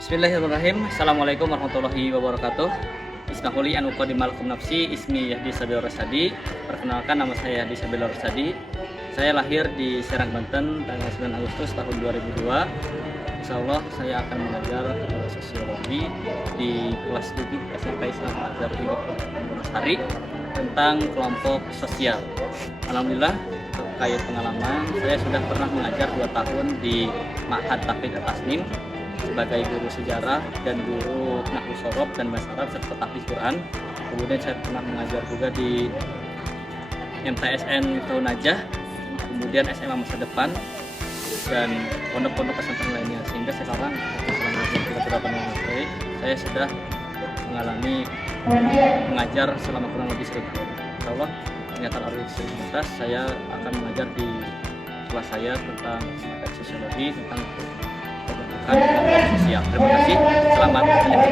Bismillahirrahmanirrahim. Assalamualaikum warahmatullahi wabarakatuh. Ismahuli anu qadimalkum nafsi ismi Yahdi Sabil Rasadi. Perkenalkan, nama saya Yahdi Sabil Rasadi. Saya lahir di Serang, Banten tanggal 9 Agustus tahun 2002. Insya Allah saya akan mengajar sosiologi di kelas 7 SMP Islam Azhar Hari tentang kelompok sosial. Alhamdulillah, terkait pengalaman, saya sudah pernah mengajar 2 tahun di Ma'had Tahfidz At-Tasnim sebagai guru sejarah dan guru nahwu shorof dan bahasa Arab serta tahfiz Quran. Kemudian saya pernah mengajar juga di MTSN Miftahun Najah, kemudian SMA Masa Depan dan pondok-pondok pesantren lainnya. Sehingga sekarang selama beberapa tahun saya sudah mengalami mengajar selama kurang lebih 1 tahun. Insya Allah kenyataan orientasi saya akan mengajar di kelas saya tentang sosiologi, tentang sosial. Terima kasih. Selamat menyaksikan.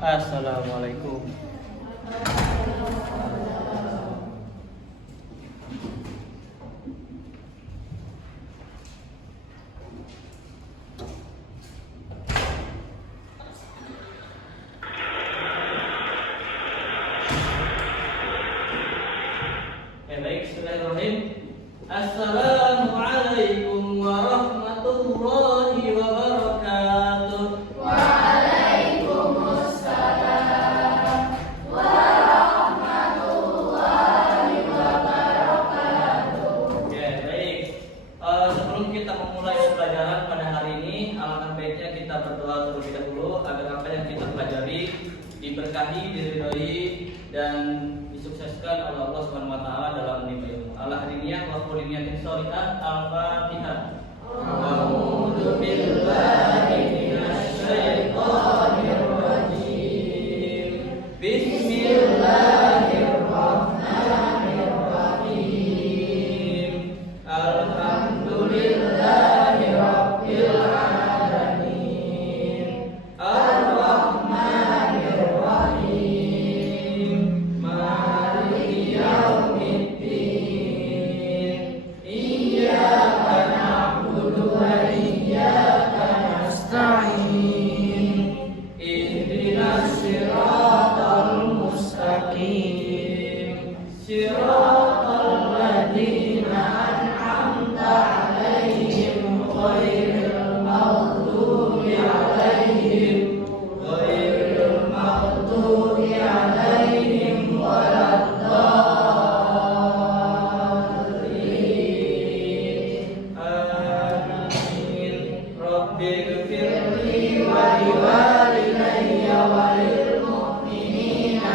Assalamualaikum. Baik, bismillahirrahmanirrahim. Assalamualaikum warahmatullahi wabarakatuh. Waalaikumsalam warahmatullahi wabarakatuh. Oke, baik. Sebelum kita memulai pelajaran pada hari ini, alangkah baiknya kita berdoa terlebih dahulu agar apa yang kita pelajari diberkahi, diridhoi, dan disukseskan oleh Allah Subhanahu wa taala dalam menimba ilmu. Al-hadiniyah wa kulli niyatin shalihah. Al-Fatihah. A'udzu billahi minasy syaithanir rajim. Bismillahirrahmanirrahim. Alhamdulillahi rabbil alamin. Ar-Rahmanir Rahim. Maliki yaumiddin. Iyyaka na'budu wa iyyaka nasta'in. Ihdinas siratal mustaqim. Siratal ladzina an'amta 'alaihim ghairil maghdubi alaihim waladdallin. Amin. Rabbighfirli wa liwalidayya wa lil mu'minina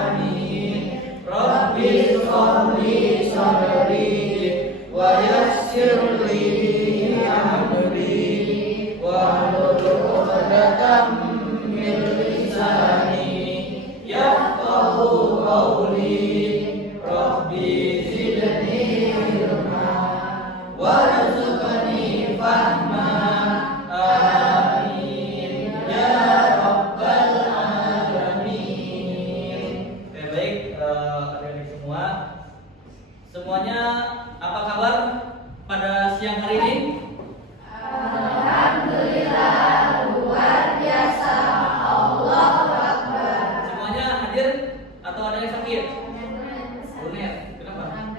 amin. Rabbi shrah li sadri wa yassir li amri wahlul 'uqdatam min lisani yafqahu qawli. Rabbi zidni ilma warzuqni fahma. Amin ya rabbal alamin. Baik, adik-adik semua, semuanya apa kabar pada siang hari ini? Alhamdulillah, luar biasa. Allahu Akbar. Semuanya hadir atau ada yang sakit? Luner, kenapa?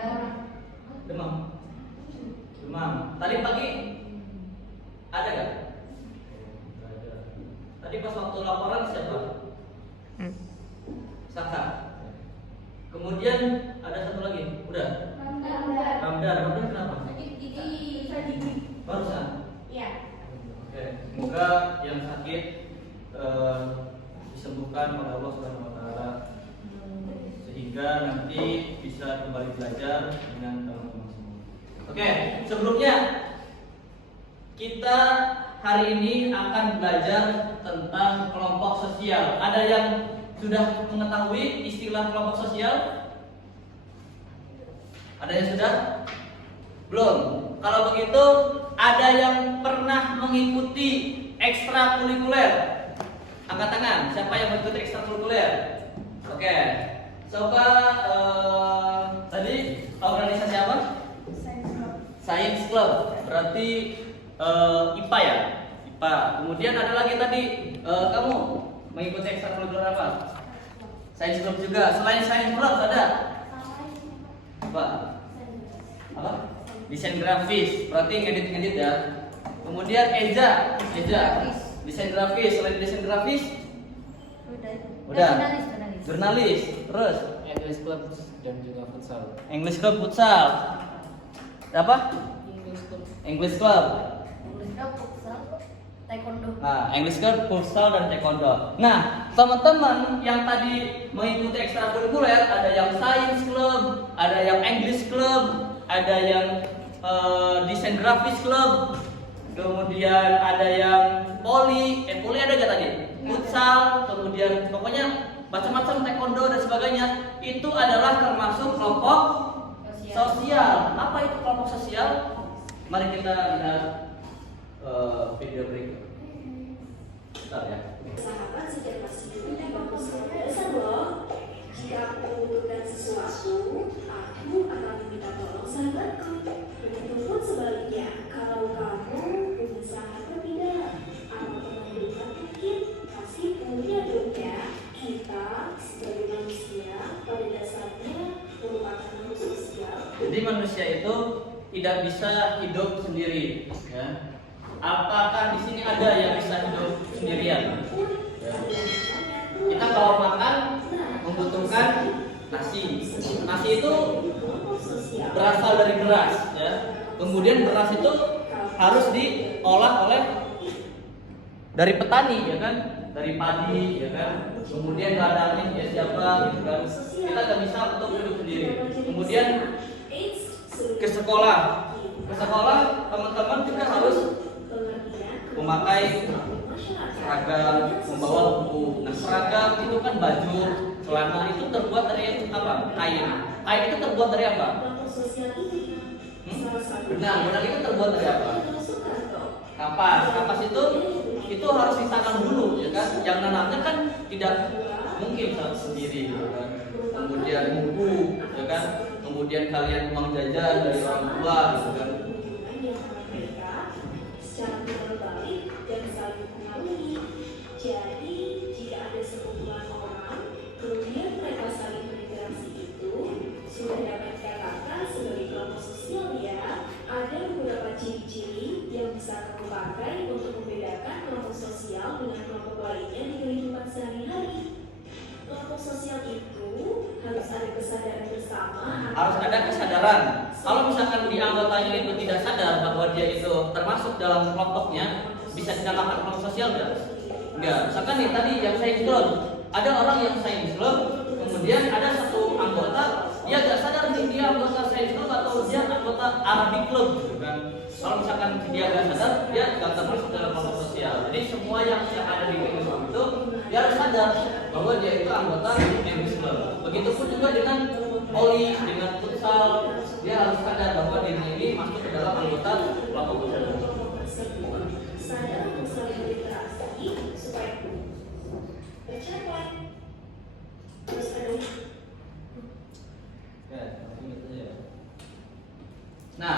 Demam. Demam. Tadi pagi ada gak? Tadi pas waktu laporan siapa? Saka. Kemudian ada satu lagi. Udah. Ramdan. Ramdan kenapa? Barusan. Oke. Semoga yang sakit disembuhkan oleh Allah Subhanahu wa taala sehingga nanti bisa kembali belajar dengan teman-teman semua. Oke, sebelumnya kita hari ini akan belajar tentang kelompok sosial. Ada yang sudah mengetahui istilah kelompok sosial? Ada yang sudah? Belum. Kalau begitu, ada yang pernah mengikuti ekstrakurikuler? Angkat tangan. Siapa yang mengikuti ekstrakurikuler? Oke. Coba tadi organisasi berarti IPA ya, IPA. Kemudian ada lagi tadi kamu mengikuti ekstrakurikuler apa? Sains club juga. Selain sains club ada apa? Apa? Desain grafis. Berarti ngedit ya. Kemudian Eja. Desain grafis. Selain desain grafis, udah. Jurnalis. Terus English Club dan juga futsal. English club, futsal. Apa? English club. Taekwondo. Nah, English club, futsal dan taekwondo. Nah, teman-teman yang tadi mengikuti ekstrakurikuler, ada yang science club, ada yang English club, ada yang desain grafis club, kemudian ada yang poli ada gak tadi? Futsal, kemudian pokoknya macam-macam taekwondo dan sebagainya. Itu adalah termasuk kelompok sosial. Apa itu kelompok sosial? Mari kita lihat video berikut. Bentar ya. Sahabat sejak masih hidup memang dasar loh. Jika aku membutuhkan sesuatu, aku akan meminta tolong sahabatku. Begitupun sebaliknya, kalau kamu punya sahabat tidak, atau teman dekat mungkin pasti punya dong ya. Kita sebagai manusia pada dasarnya merupakan makhluk sosial. Jadi manusia itu tidak bisa hidup sendiri, ya. Apakah di sini ada yang bisa hidup sendirian? Ya. Kita kalau makan membutuhkan nasi. Nasi itu berasal dari beras, ya. Kemudian beras itu harus diolah oleh dari petani, ya kan? Dari padi, ya kan? Kemudian ladangnya ya siapa, gitu kan? Kita nggak bisa untuk hidup sendiri. Kemudian ke sekolah. Ke sekolah teman-teman juga harus memakai seragam, membawa buku. Nah, seragam itu kan baju, celana itu terbuat dari apa? Kain. Kain itu terbuat dari apa? Benang. Benang itu terbuat dari apa? Kapas. Kapas itu harus ditanam dulu, ya kan? Yang nanamnya kan tidak mungkin sendiri, ya kan? Kemudian buku, ya kan? Kemudian kalian uang jajan dari orang tua, gitu kan? Secara berbalik dan saling mengaruhi. Jadi jika ada sekumpulan orang, kemudian mereka saling berinteraksi itu sudah dapat dikatakan sebagai kelompok sosial ya. Ada beberapa ciri-ciri yang bisa kamu pakai untuk membedakan kelompok sosial dengan kelompok lainnya di kehidupan sehari-hari. Kelompok sosial itu harus ada kesadaran bersama. Harus ada kesadaran. Kalau misalkan di anggotanya itu tidak sadar bahwa dia itu termasuk dalam kelompoknya, bisa dinamakan kelompok sosial enggak? Enggak. Misalkan nih tadi yang science club, ada orang yang science club, kemudian ada satu anggota dia nggak sadar nih dia anggota science club atau dia anggota Arabic club, gitu kan? Kalau misalkan dia nggak sadar, dia nggak termasuk dalam kelompok sosial. Jadi semua yang ada di kehidupan itu dia harus sadar bahwa dia itu anggota English club. Begitupun juga dengan poli, dengan futsal, dia harus sadar bahwa dirinya ini masuk ke dalam anggota kelompok sosial. Sadar untuk saling berinteraksi supaya tercapai. Terus ada Nah,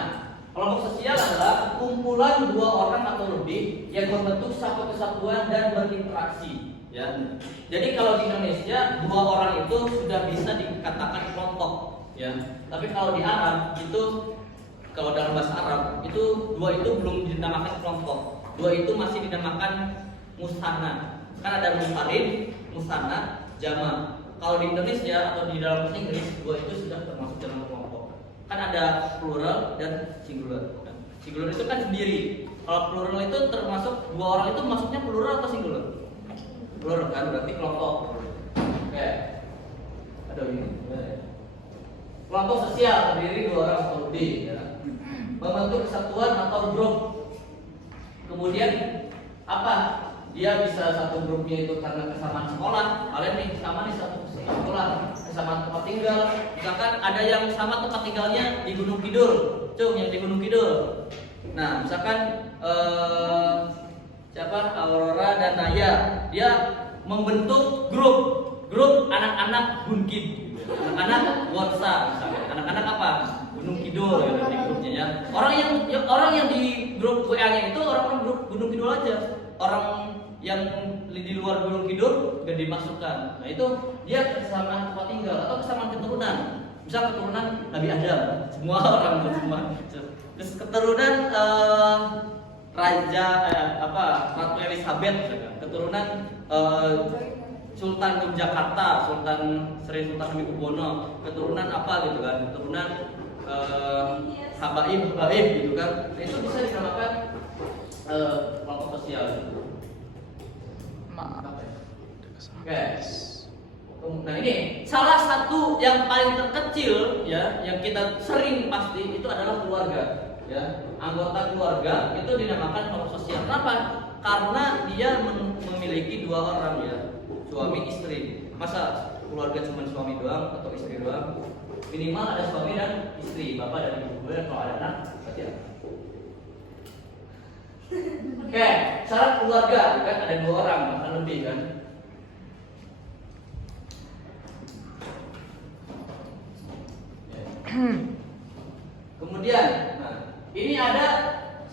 kelompok sosial adalah kumpulan dua orang atau lebih yang membentuk satu kesatuan dan berinteraksi. Ya. Jadi kalau di Indonesia dua orang itu sudah bisa dikatakan kelompok. Ya. Tapi kalau di Arab itu, kalau dalam bahasa Arab itu dua itu belum dinamakan kelompok. Dua itu masih dinamakan musanna. Kan ada munfarid, musanna, jama'. Kalau di Indonesia atau di dalam bahasa Inggris dua itu sudah termasuk dalam kelompok. Kan ada plural dan singular. Singular itu kan sendiri. Kalau plural itu termasuk dua orang itu maksudnya plural atau singular? Plural kan berarti kelompok. Oke. Aduh ini. Kelompok sosial terdiri dua orang atau lebih, ya. Membentuk kesatuan atau grup. Kemudian apa? Dia bisa satu grupnya itu karena kesamaan sekolah. Kalian nih sama nih satu sekolah, kesamaan tempat tinggal. Misalkan ada yang sama tempat tinggalnya di Gunung Kidul, Cung yang di Gunung Kidul. Nah, misalkan siapa? Aurora dan Naya, dia membentuk grup anak-anak Bunkid, anak-anak Warsa, misalnya. Anak-anak apa? Gunung Kidul gitu di grupnya ya. Orang yang di grup WA-nya itu orang-orang grup Gunung Kidul aja. Orang yang di luar Gunung Kidul gak dimasukkan. Nah itu dia kesamaan tempat tinggal atau kesamaan keturunan. Misal keturunan Nabi Adam, semua orang semua. Terus keturunan Ratu Elizabeth, keturunan Sultan Yogyakarta, Sultan Sri Sultan Hamengkubuwono, keturunan apa gitu kan, keturunan Habaib gitu kan. Nah, itu bisa dinamakan kelompok sosial. Oke. Nah ini salah satu yang paling terkecil ya, yang kita sering pasti itu adalah keluarga. Ya, anggota keluarga itu dinamakan kelompok sosial. Kenapa? Karena dia memiliki dua orang ya, suami istri. Masa keluarga cuma suami doang atau istri doang? Minimal ada suami dan istri, bapak dan ibu, dan kalau ada anak saja. Oke, syarat keluarga kan ada dua orang bahkan lebih kan. Kemudian, nah, ini ada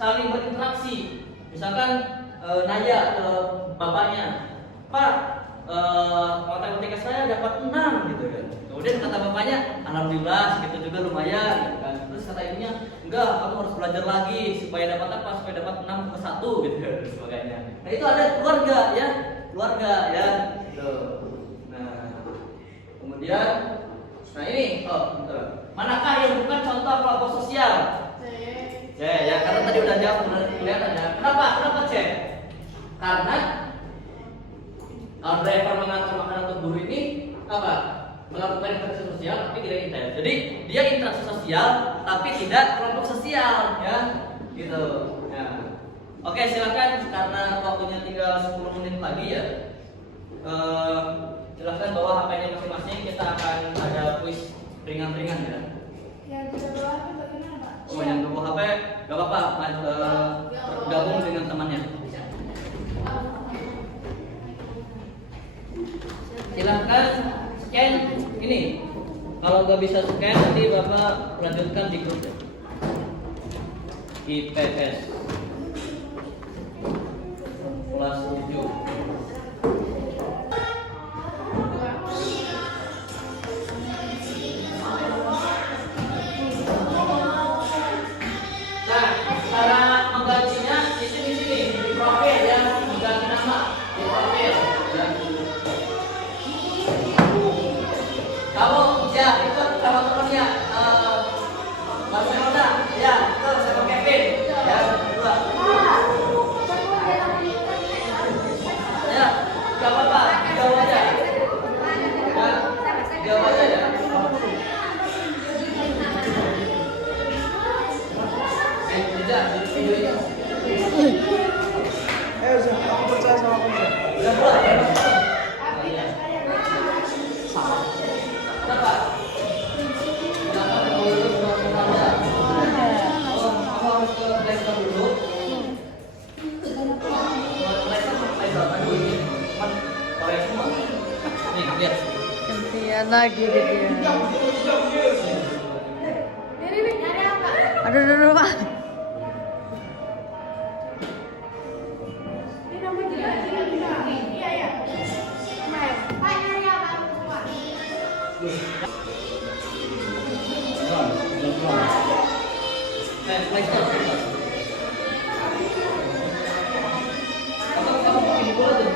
saling berinteraksi. Misalkan nanya ke bapaknya, Pak, matematika saya dapat 6 gitu kan. Kemudian kata bapaknya, alhamdulillah segitu juga lumayan gitu kan. Terus kata ibunya, enggak, kamu harus belajar lagi supaya dapat apa? Supaya dapat 6,1 gitu dan sebagainya. Nah itu ada keluarga ya, gitu. Nah, kemudian, nah ini, bentar. Manakah yang bukan contoh kelompok sosial? C ya, karena tadi udah jawab, benar kelihatan ya. Kenapa C? Karena driver mengantar makanan untuk guru ini apa? Melakukan interaksi sosial tapi tidak intens. Jadi dia interaksi sosial tapi tidak kelompok sosial ya, gitu. Ya. Oke, silakan karena waktunya tinggal 10 menit lagi ya. Silakan bawa HP-nya masing-masing. Kita akan ada kuis ringan-ringan ya. Yang tidak bawa HP bagaimana, Pak? Oh, yang bawa HP gak apa-apa, gabung dengan temannya. Silakan scan ini. Kalau nggak bisa scan nanti bapak lanjutkan di grup ya. IPS kelas 7. Nah, cara menggantinya di sini di profil ya, mengganti nama di profil ya. Kamu ya ikut sama temennya Barcelona ya, itu sama Kevin ya, dua ya, gak apa-apa, jauh aja ya, jauh aja ya. Tidak, video ini Aku percaya sama aku. udah keluar ya. Sama. Kenapa? Kenapa kamu lulus langsung aja? Oh, kamu harus ke Playstore dulu. Playstore kan dulu ini cuman Korea semua. Nih, lihat. Gantian lagi deh dia. Ini nyari apa? Aduh, Pak. Ini nomor juga. Iya ya. Pak nyari apa? Playstore. Kamu pakai buku aja.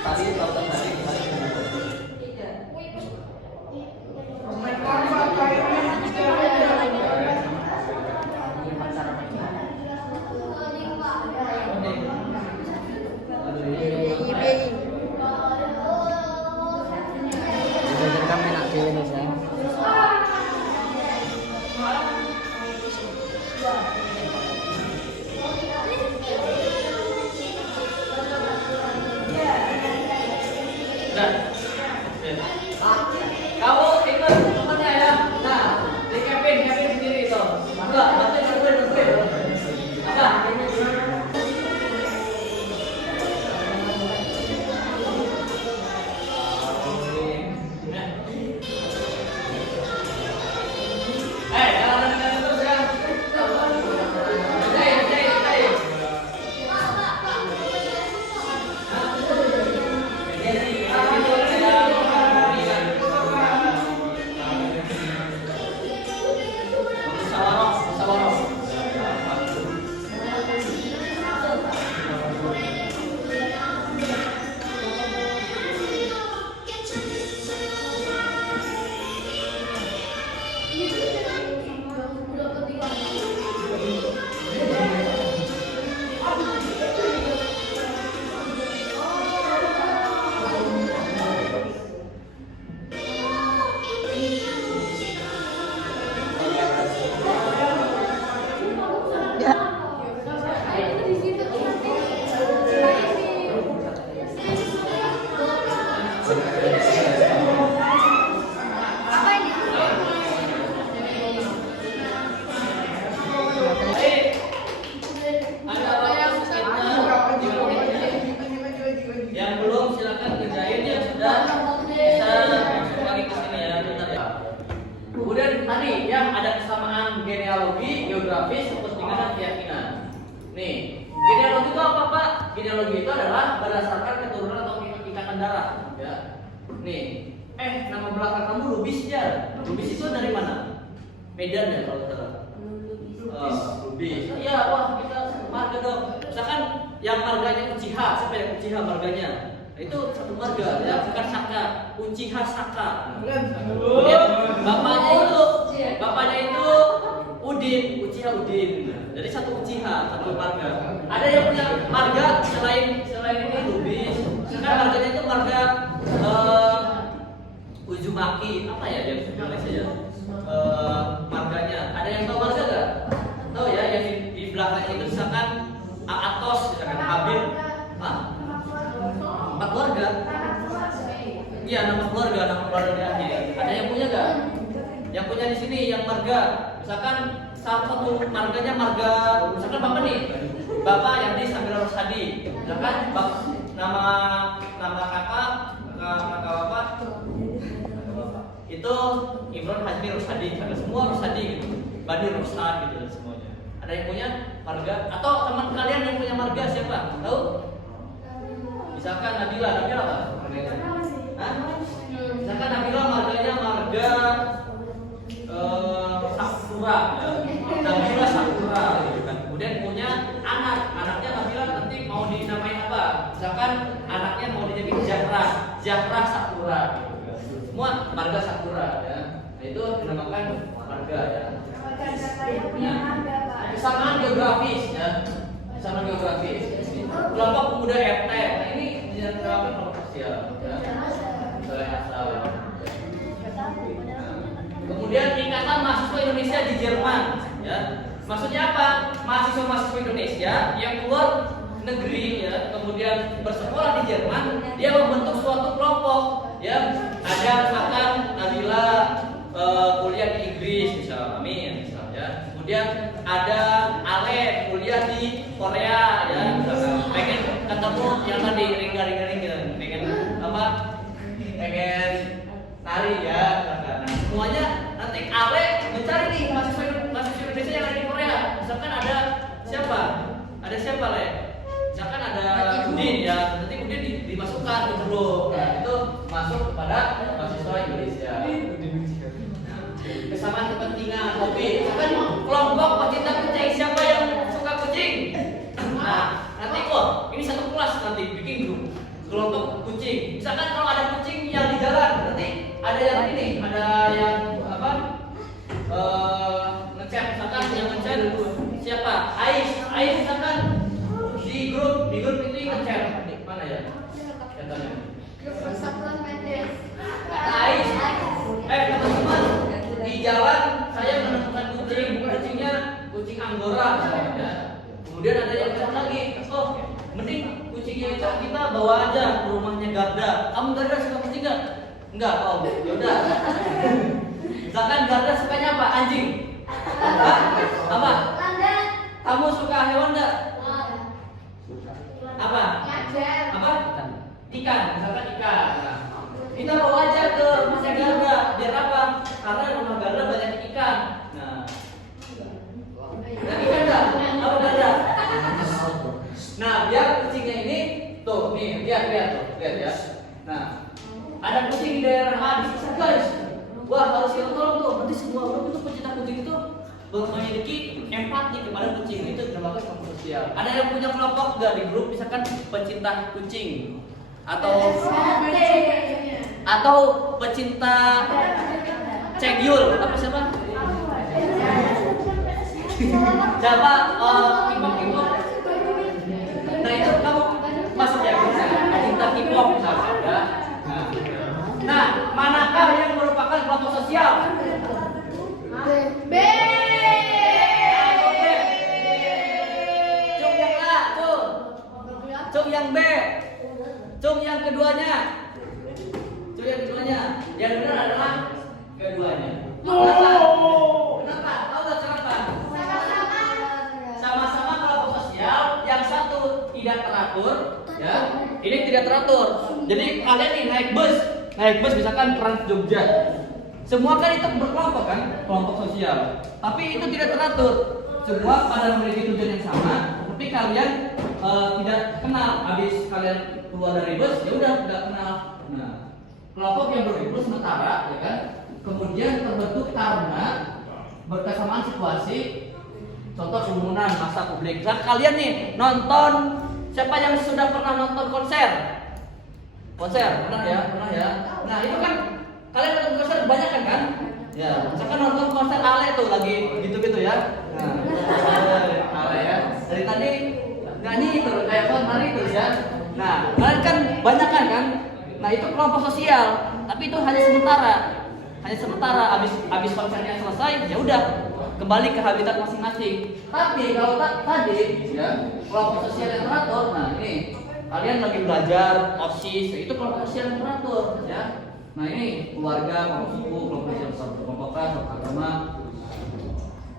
Tadi lautan tadi Belajar kami nak di Indonesia. genealogi itu adalah berdasarkan keturunan atau ikatan darah. Ya. Nih, nama belakang kamu Lubis ya. Lubis itu dari mana? Medan ya kalau salah. Lubis. Iya, wah kita marga dong. Misalkan yang marganya Uchiha, siapa yang Uchiha marganya? Itu satu marga, ya bukan Saka, Uchiha Saka. Kemudian bapaknya itu Udin, Uchiha Udin. Jadi satu Uchiha, satu marga. Ada yang punya marga selain ini Lubis. Misalkan marganya itu marga Uzumaki, apa ya dia Indonesia ya? Marganya. Ada yang tahu marga nggak? Tahu ya, yang di belakangnya itu misalkan Atos, misalkan Habib. Hah? Empat keluarga. Iya, nama keluarga di akhir. Ada yang punya nggak? Yang punya di sini yang marga. Misalkan salah satu marganya marga, misalkan bapak nih, bapak yang di Sabila Rosadi. Misalkan nama kakak bapak itu Imron Hajmi Rosadi. Ada semua Rosadi gitu. Bani Rosad gitu semuanya. Ada yang punya marga atau teman kalian yang punya marga siapa? Tahu? Misalkan Nabila apa? Hah? Misalkan Nabila marganya marga Sakura, ya. Nabila Sakura gitu kan. Kemudian punya anaknya Nabila nanti mau dinamain apa? Misalkan anaknya mau dinamain Zahra Sakura gitu kan. Semua marga Sakura ya. Nah, itu dinamakan marga ya. Kesamaan geografis ya. Kesamaan geografis. Kelompok pemuda RT. Nah, ini dinamakan kelompok sosial ya. Asal. Kemudian Ikatan Mahasiswa Indonesia di Jerman ya. Maksudnya apa? Mahasiswa Indonesia yang keluar negeri ya, kemudian bersekolah di Jerman, dia membentuk suatu kelompok ya. Ada misalkan Nabila kuliah di Inggris misal, amin misal ya. Kemudian ada Ale kuliah di Korea ya, misalkan pengen ketemu yang tadi ring-ring gitu, pengen apa? Pengen nari ya, misalkan. Nah, semuanya nanti Ale mencari nih mahasiswa Indonesia yang ada di Korea. Misalkan ada siapa? Ada siapa Le? Misalkan ada Udin ya, nanti Udin dimasukkan ke grup. Nah, itu masuk kepada mahasiswa Indonesia. Kesamaan kepentingan, hobi. Misalkan kelompok pecinta kucing, siapa yang suka kucing? Nah, nanti kok ini satu kelas nanti bikin grup kelompok kucing. Misalkan kalau ada kucing yang di jalan, nanti ada yang ini, ada yang apa? Ngechat, misalkan yang ngechat siapa? Ais misalkan di grup ini ngechat. Mana ya? Contohnya. Ais. Teman-teman, di jalan saya menemukan kucingnya kucing Anggora ya. Kemudian ada yang ngechat lagi, oh mending kucingnya itu kita bawa aja ke rumahnya Garda. Kamu Garda suka kucing nggak? Enggak, om. Yaudah. Misalkan Garda sukanya apa? Anjing. Apa? Kamu suka hewan nggak? Apa? Apa? Ikan. Misalkan ikan. Nah, kita bawa aja ke rumahnya Garda. Biar apa? Karena rumah Garda banyak ikan. Nah, ikan nggak? Apa Garda? Nah, biar kucingnya ini tuh, nih lihat ya. Nah, ada kucing di daerah A di sini guys. Wah, harus kita tolong tuh. Nanti semua orang itu pecinta kucing itu memiliki empati kepada kucing. Itu dinamakan kelompok sosial. Ada yang punya kelompok nggak di grup, misalkan pecinta kucing atau pecinta Cengyul, apa siapa? Siapa? Kipok. Nah itu kamu masuk ya, pecinta K-pop misalnya ya. Nah, manakah yang merupakan kelompok sosial? B. Cung yang A, Cung yang B, Cung yang keduanya. Yang benar adalah keduanya. Kenapa? Tahu nggak kenapa? Sama-sama kelompok sosial. Yang satu tidak teratur, ya. Ini tidak teratur. Jadi kalian nih naik bus misalkan Trans Jogja. Semua kan itu berkelompok kan, kelompok sosial. Tapi itu tidak teratur. Semua pada memiliki tujuan yang sama, tapi kalian tidak kenal kalian keluar dari bus, ya udah nggak kenal. Nah, kelompok yang berkumpul sementara, ya kan, kemudian terbentuk karena berkesamaan situasi. Contoh kerumunan masa publik. Nah, kalian nih nonton, siapa yang sudah pernah nonton konser? Konser, pernah ya. Nah, itu kan kalian nonton konser banyak kan? Ya, misalkan nonton konser Ale tuh lagi gitu-gitu ya. Nah, Ale ya. Dari tadi nyanyi terus kayak nari terus ya. Nah, kalian kan banyak kan? Nah, itu kelompok sosial, tapi itu hanya sementara. Hanya sementara, habis konsernya selesai, ya udah kembali ke habitat masing-masing. Tapi kalau tadi ya kelompok sosial yang teratur, nah ini kalian lagi belajar OSIS, itu kelompok sosial yang teratur ya. Nah ini keluarga, kelompok suku, kelompok sosial, kelompok kelas, kelompok agama.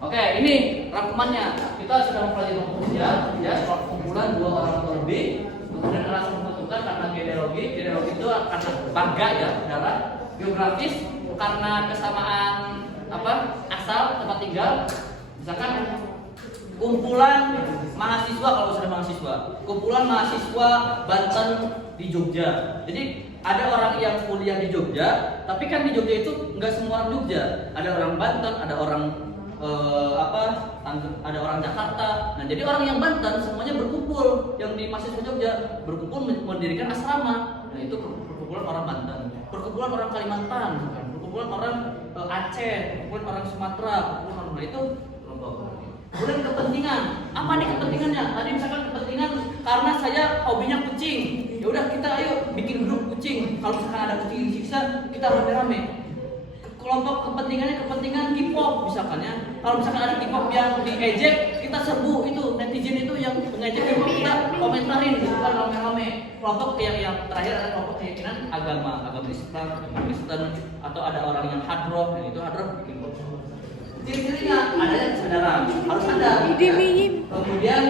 Oke, ini rangkumannya. Kita sudah mempelajari kelompok sosial, ya kumpulan 2 orang atau lebih. Kemudian rasa membutuhkan karena genealogi itu karena marga ya, darah. Geografis karena kesamaan asal tempat tinggal. Misalkan kumpulan mahasiswa, kalau sudah mahasiswa, kumpulan mahasiswa Banten di Jogja. Jadi ada orang yang kuliah di Jogja, tapi kan di Jogja itu nggak semua orang Jogja. Ada orang Banten, ada orang ada orang Jakarta. Nah, jadi orang yang Banten semuanya berkumpul, yang di mahasiswa Jogja berkumpul mendirikan asrama. Nah, itu perkumpulan orang Banten. Perkumpulan orang Kalimantan, perkumpulan orang Aceh, perkumpulan orang Sumatera, perkumpulan orang itu kelompok. Kemudian kepentingan, apa nih kepentingannya? Tadi misalkan kepentingan karena saya hobinya kucing. Ya udah kita ayo bikin grup kucing. Kalau misalkan ada kucing disiksa, kita rame-rame. Kelompok kepentingannya kepentingan K-pop misalkan ya. Kalau misalkan ada K-pop yang diejek, kita serbu itu netizen itu yang mengejek K-pop, kita komentarin gitu kan rame-rame. Kelompok yang terakhir ada kelompok keyakinan agama Islam, Kristen, atau ada orang yang hadroh, itu hadroh bikin kelompok. Ciri-cirinya ada yang kesadaran, harus ada. Ya. Kemudian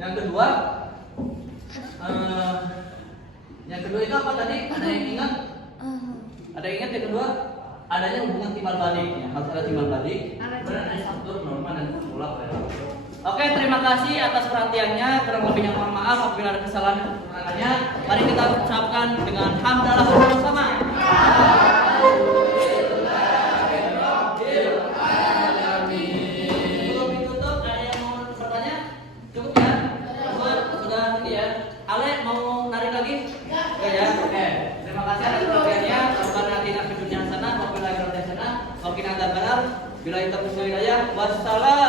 yang kedua itu apa tadi? Ada yang ingat? Ada yang ingat yang kedua? Adanya hubungan timbal balik ya, harus ada timbal balik. Kemudian ada struktur, norma dan formula. Oke, terima kasih atas perhatiannya. Kurang lebihnya mohon maaf apabila ada kesalahan dan kekurangannya. Mari kita ucapkan dengan hamdalah bersama-sama. Belum ditutup, ada yang mau bertanya? Cukup ya? Sudah tinggi ya? Ale mau narik lagi? Enggak ya? Oke. Terima kasih atas perhatiannya. Semoga nanti nak ke dunia sana, wabillahi taufiq wal hidayah. Bila kita wassalam.